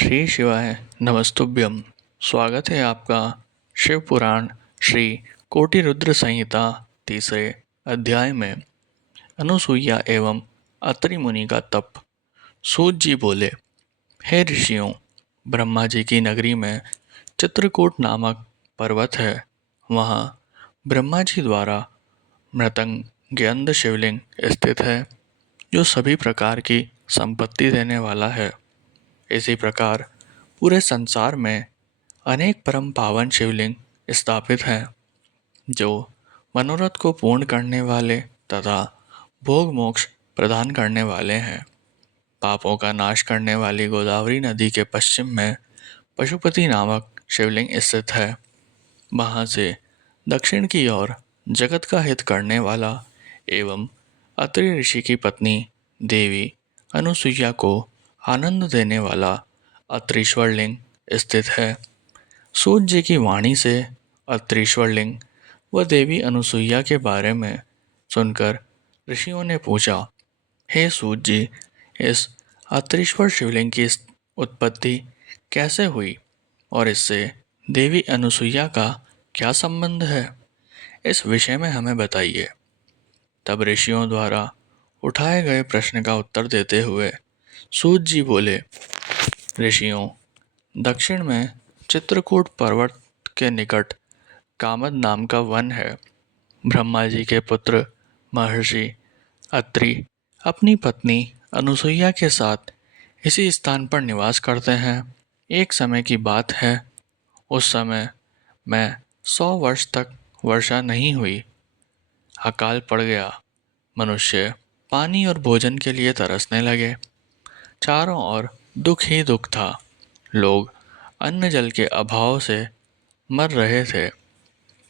श्री शिवाय नमस्तुभ्यम। स्वागत है आपका शिव पुराण श्री कोटि रुद्र संहिता तीसरे अध्याय में। अनुसुईया एवं अत्रि मुनि का तप। सूत जी बोले, हे ऋषियों, ब्रह्मा जी की नगरी में चित्रकूट नामक पर्वत है। वहाँ ब्रह्मा जी द्वारा मृतंग्यंद शिवलिंग स्थित है, जो सभी प्रकार की संपत्ति देने वाला है। इसी प्रकार पूरे संसार में अनेक परम पावन शिवलिंग स्थापित हैं, जो मनोरथ को पूर्ण करने वाले तथा भोग मोक्ष प्रदान करने वाले हैं। पापों का नाश करने वाली गोदावरी नदी के पश्चिम में पशुपति नामक शिवलिंग स्थित है। वहाँ से दक्षिण की ओर जगत का हित करने वाला एवं अत्रि ऋषि की पत्नी देवी अनुसुईया को आनंद देने वाला अत्रीश्वर लिंग स्थित है। सूत जी की वाणी से अत्रीश्वर लिंग व देवी अनुसुईया के बारे में सुनकर ऋषियों ने पूछा, हे सूत जी, इस अत्रीश्वर शिवलिंग की उत्पत्ति कैसे हुई और इससे देवी अनुसुईया का क्या संबंध है? इस विषय में हमें बताइए। तब ऋषियों द्वारा उठाए गए प्रश्न का उत्तर देते हुए सूत जी बोले, ऋषियों, दक्षिण में चित्रकूट पर्वत के निकट कामद नाम का वन है। ब्रह्मा जी के पुत्र महर्षि अत्रि अपनी पत्नी अनुसुईया के साथ इसी स्थान पर निवास करते हैं। एक समय की बात है, उस समय में 100 वर्ष तक वर्षा नहीं हुई। अकाल पड़ गया। मनुष्य पानी और भोजन के लिए तरसने लगे। चारों ओर दुख ही दुख था। लोग अन्न जल के अभाव से मर रहे थे।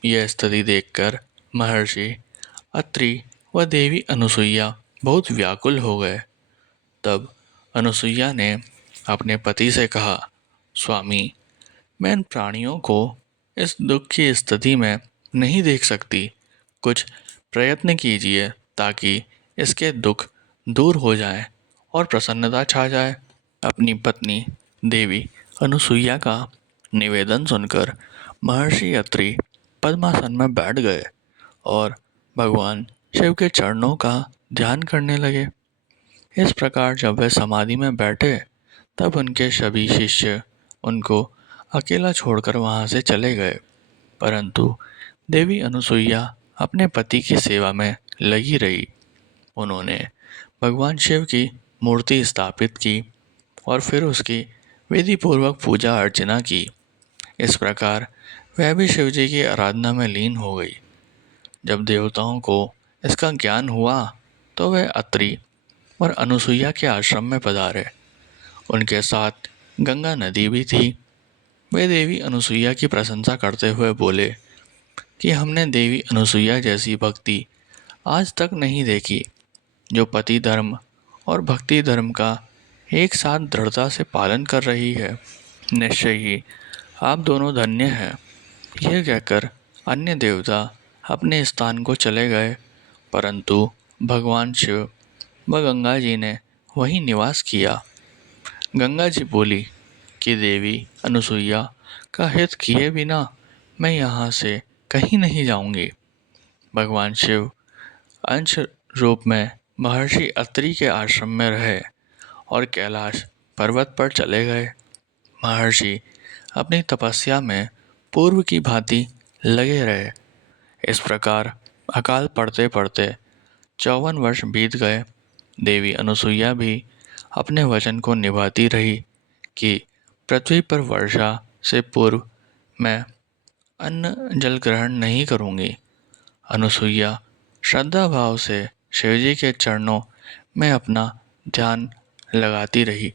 यह स्थिति देखकर महर्षि अत्रि व देवी अनुसुईया बहुत व्याकुल हो गए। तब अनुसुईया ने अपने पति से कहा, स्वामी, मैं इन प्राणियों को इस दुख की स्थिति में नहीं देख सकती। कुछ प्रयत्न कीजिए ताकि इसके दुख दूर हो जाएं और प्रसन्नता छा जाए। अपनी पत्नी देवी अनुसुईया का निवेदन सुनकर महर्षि अत्रि पद्मासन में बैठ गए और भगवान शिव के चरणों का ध्यान करने लगे। इस प्रकार जब वे समाधि में बैठे, तब उनके सभी शिष्य उनको अकेला छोड़कर वहां से चले गए। परंतु देवी अनुसुईया अपने पति की सेवा में लगी रही। उन्होंने भगवान शिव की मूर्ति स्थापित की और फिर उसकी विधि पूर्वक पूजा अर्चना की। इस प्रकार वह भी शिव जी की आराधना में लीन हो गई। जब देवताओं को इसका ज्ञान हुआ, तो वह अत्रि और अनुसुईया के आश्रम में पधारे। उनके साथ गंगा नदी भी थी। वे देवी अनुसुईया की प्रशंसा करते हुए बोले कि हमने देवी अनुसुईया जैसी भक्ति आज तक नहीं देखी, जो पति धर्म और भक्ति धर्म का एक साथ दृढ़ता से पालन कर रही है। निश्चय ही आप दोनों धन्य हैं। यह कहकर अन्य देवता अपने स्थान को चले गए, परंतु भगवान शिव व गंगा जी ने वहीं निवास किया। गंगा जी बोली कि देवी अनुसुईया का हित किए बिना मैं यहाँ से कहीं नहीं जाऊंगी। भगवान शिव अंश रूप में महर्षि अत्रि के आश्रम में रहे और कैलाश पर्वत पर चले गए। महर्षि अपनी तपस्या में पूर्व की भांति लगे रहे। इस प्रकार अकाल पड़ते पड़ते 54 वर्ष बीत गए। देवी अनुसुईया भी अपने वचन को निभाती रही कि पृथ्वी पर वर्षा से पूर्व मैं अन्न जल ग्रहण नहीं करूंगी। अनुसुईया श्रद्धा भाव से शिवजी के चरणों में अपना ध्यान लगाती रही।